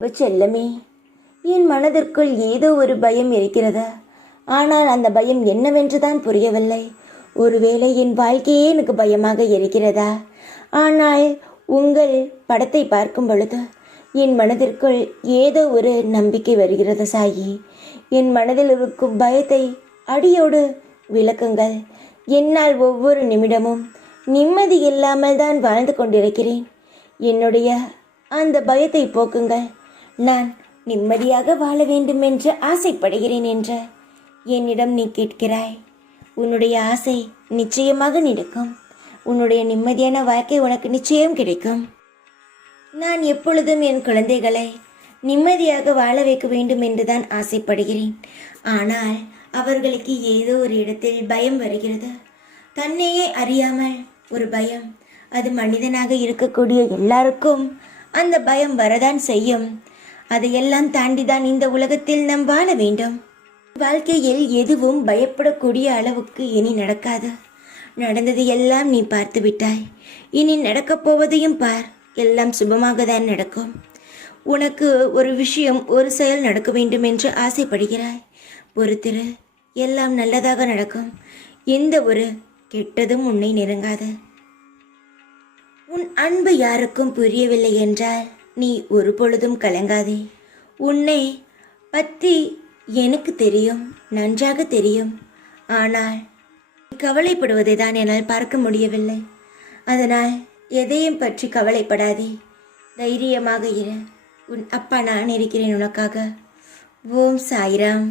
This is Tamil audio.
செல்லமே, என் மனதிற்குள் ஏதோ ஒரு பயம் இருக்கிறது. ஆனால் அந்த பயம் என்னவென்றுதான் புரியவில்லை. ஒருவேளை என் வாழ்க்கையே எனக்கு பயமாக இருக்கிறதா? ஆனால் உங்கள் படத்தை பார்க்கும் பொழுது என் மனதிற்குள் ஏதோ ஒரு நம்பிக்கை வருகிறது சாயி. என் மனதில் இருக்கும் பயத்தை அடியோடு விளக்குங்கள். என்னால் ஒவ்வொரு நிமிடமும் நிம்மதி இல்லாமல் தான் வாழ்ந்து கொண்டிருக்கிறேன். என்னுடைய அந்த பயத்தை போக்குங்கள். நான் நிம்மதியாக வாழ வேண்டும் என்று ஆசைப்படுகிறேன் என்று என்னிடம் நீ கேட்கிறாய். உன்னுடைய ஆசை நிச்சயமாக நடக்கும். உன்னுடைய நிம்மதியான வாழ்க்கை உனக்கு நிச்சயம் கிடைக்கும். நான் எப்பொழுதும் என் குழந்தைகளை நிம்மதியாக வாழ வைக்க வேண்டும் என்றுதான் ஆசைப்படுகிறேன். ஆனால் அவர்களுக்கு ஏதோ ஒரு இடத்தில் பயம் வருகிறது. தன்னையே அறியாமல் ஒரு பயம். அது மனிதனாக இருக்கக்கூடிய எல்லாருக்கும் அந்த பயம் வரதான் செய்யும். அதையெல்லாம் தாண்டிதான் இந்த உலகத்தில் நாம் வாழ வேண்டும். வாழ்க்கையில் எதுவும் பயப்படக்கூடிய அளவுக்கு இனி நடக்காது. நடந்தது எல்லாம் நீ பார்த்து விட்டாய். இனி நடக்கப் போவதையும் பார். எல்லாம் சுபமாக தான் நடக்கும். உனக்கு ஒரு விஷயம், ஒரு செயல் நடக்க வேண்டும் என்று ஆசைப்படுகிறாய். பொறுத்திரு, எல்லாம் நல்லதாக நடக்கும். எந்த ஒரு கெட்டதும் உன்னை நெருங்காது. உன் அன்பு யாருக்கும் புரியவில்லை என்றால் நீ ஒரு பொழுதும் கலங்காதே. உன்னை பற்றி எனக்கு தெரியும், நன்றாக தெரியும். ஆனால் கவலைப்படுவதை தான் என்னால் பார்க்க முடியவில்லை. அதனால் எதையும் பற்றி கவலைப்படாதே. தைரியமாக இரு. உன் அப்பா நான் இருக்கிறேன் உனக்காக. ஓம் சாய்ராம்.